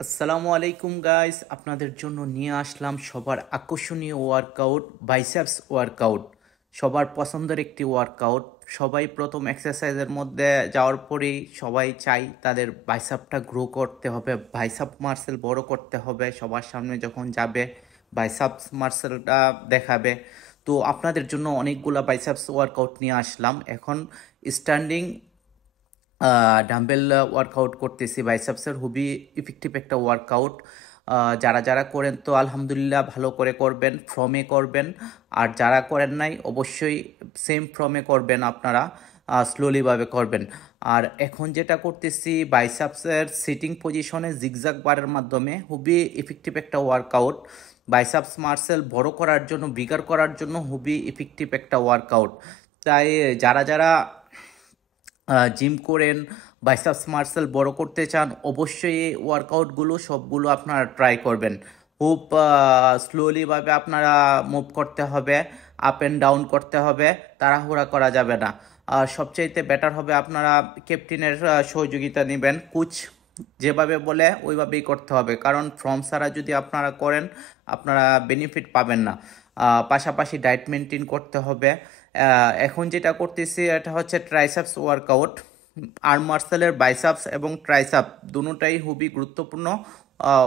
আসসালামু আলাইকুম গাইস, আপনাদের জন্য নিয়ে আসলাম সবার আকর্ষণীয় ওয়ার্কআউট বাইসেপস ওয়ার্কআউট। সবার পছন্দের একটি ওয়ার্কআউট। সবাই প্রথম এক্সারসাইজের মধ্যে যাওয়ার পরেই সবাই চাই তাদের বাইসেপটা গ্রো করতে হবে, বাইসেপ মাসেল বড় করতে হবে। সবার সামনে যখন যাবে বাইসেপস মাসেলটা দেখাবে। তো আপনাদের জন্য অনেকগুলা বাইসেপস ওয়ার্কআউট নিয়ে আসলাম। এখন স্ট্যান্ডিং ডাম্বেল ওয়ার্কআউট করতেছি। বাইসেপসের খুবই ইফেক্টিভ একটা ওয়ার্কআউট। যারা যারা করেন তো আলহামদুলিল্লাহ ভালো করে করবেন, ফর্মে করবেন। আর যারা করেন নাই অবশ্যই সেম ফর্মে করবেন, আপনারা স্লোলিভাবে করবেন। আর এখন যেটা করতেছি বাইসেপসের সিটিং পজিশনে জিগজাগ বারের মাধ্যমে খুবই ইফেক্টিভ একটা ওয়ার্কআউট। বাইসেপস মাসেল বড় করার জন্য, বিগার করার জন্য খুবই ইফেক্টিভ একটা ওয়ার্কআউট। তাই যারা যারা জিম করেন, বাইসেপস মাসেল বড় করতে চান, অবশ্যই এই ওয়ার্কআউটগুলো সবগুলো আপনারা ট্রাই করবেন। খুব স্লোলিভাবে আপনারা মুভ করতে হবে, আপ অ্যান্ড ডাউন করতে হবে, তাড়াহুড়া করা যাবে না। আর সবচাইতে বেটার হবে আপনারা ক্যাপ্টেনের সহযোগিতা নেবেন। কোচ যেভাবে বলে ওইভাবেই করতে হবে, কারণ ফর্ম ছাড়া যদি আপনারা করেন আপনারা বেনিফিট পাবেন না। পাশাপাশি ডায়েট মেনটেন করতে হবে। এখন যেটা করতেছি এটা হচ্ছে ট্রাইসেপস ওয়ার্কআউট। আর্ম মাসেলের বাইসেপস এবং ট্রাইসেপ দুটোটাই খুবই গুরুত্বপূর্ণ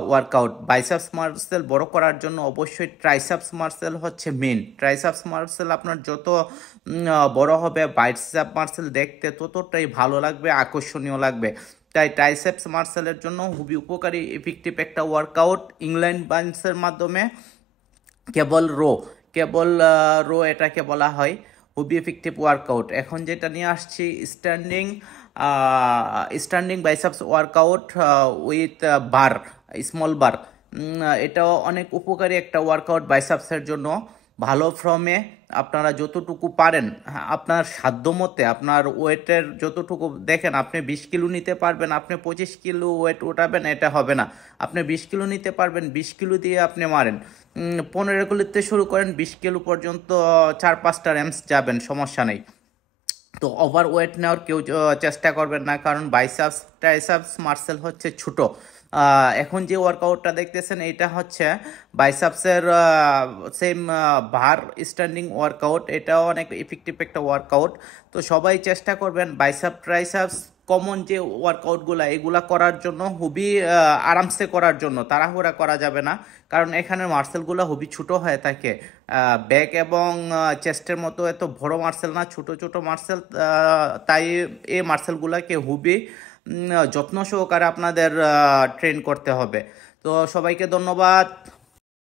ওয়ার্কআউট। বাইসেপস মাসেল বড় করার জন্য অবশ্যই ট্রাইসেপস মাসেল হচ্ছে মেন। ট্রাইসেপস মাসেল আপনার যত বড় হবে, বাইসেপ মাসেল দেখতে ততটাই ভালো লাগবে, আকর্ষণীয় লাগবে। তাই ট্রাইসেপস মাসেলের জন্য খুবই উপকারী ইফেক্টিভ একটা ওয়ার্কআউট। ইংল্যান্ড বাঞ্চের মাধ্যমে কেবল কেবল রো এটাকে বলা হয়। খুবই ইফেক্টিভ ওয়ার্কআউট। এখন যেটা নিয়ে আসছি standing biceps workout with bar, small bar. এটাও অনেক উপকারী একটা ওয়ার্কআউট বাইসেপসের জন্য। ভালো ফর্মে আপনারা যতটুকু পারেন, হ্যাঁ, আপনার সাধ্য মতে আপনার ওয়েটের যতটুকু দেখেন, আপনি 20 কিলো নিতে পারবেন, আপনি 25 কিলো ওয়েট উঠাবেন, এটা হবে না। আপনি 20 কিলো নিতে পারবেন, 20 কিলো দিয়ে আপনি মারেন। 15 কিলোতে শুরু করেন, 20 কিলো পর্যন্ত 4-5টা র্যাম্পস যাবেন, সমস্যা নেই। তো ওভার ওয়েট নেওয়ার কেউ চেষ্টা করবেন না, কারণ বাইসেপস ট্রাইসেপস মাসেল হচ্ছে ছোট। এখন যে ওয়ার্কআউটটা দেখতেছেন এটা হচ্ছে বাইসেপসের সেম ভার স্ট্যান্ডিং ওয়ার্কআউট। এটাও অনেক ইফেক্টিভ একটা ওয়ার্কআউট। তো সবাই চেষ্টা করবেন বাইসেপ ট্রাইসেপস কমন যে ওয়ার্কআউটগুলো এগুলা করার জন্য, খুবই আরামসে করার জন্য, তাড়াহুড়া করা যাবে না। কারণ এখানে মার্সেলগুলো খুবই ছোট হয়ে থাকে। ব্যাক এবং চেস্টের মতো এত বড় মার্সেল না, ছোট ছোট মার্সেল। তাই এই মার্সেলগুলোকে খুবই যত্ন সহকারে আপনাদের ট্রেন করতে হবে। তো সবাইকে ধন্যবাদ।